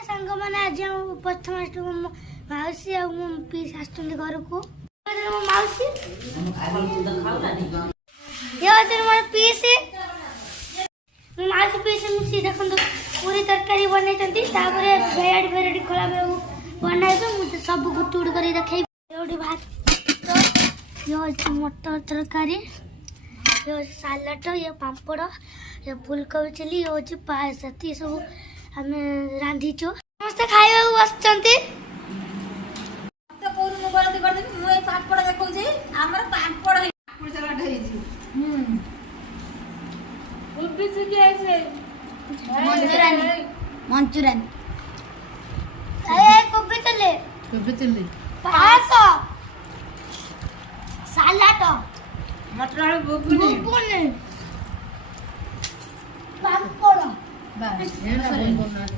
सांग मैंने आज प्रथम मौसी आ पीस आसुँच घर को मौसी ये मोर पीस मौसी पीस मिसी देखो पूरी तरकारी बनई भेराइटी खोला बनाई मुझे सब गुट गुट कर देखे भात ये मटर तरकारी ये सालाड ये पापड़ ये फुलकोबी चिली ये हूँ पायस ये सब आम रांधीचु समस्त खाइबा बसचंती मंचूरियन कोबी चिल्ली पायस सालाड मटर आलू बुबुनी पापड़ बस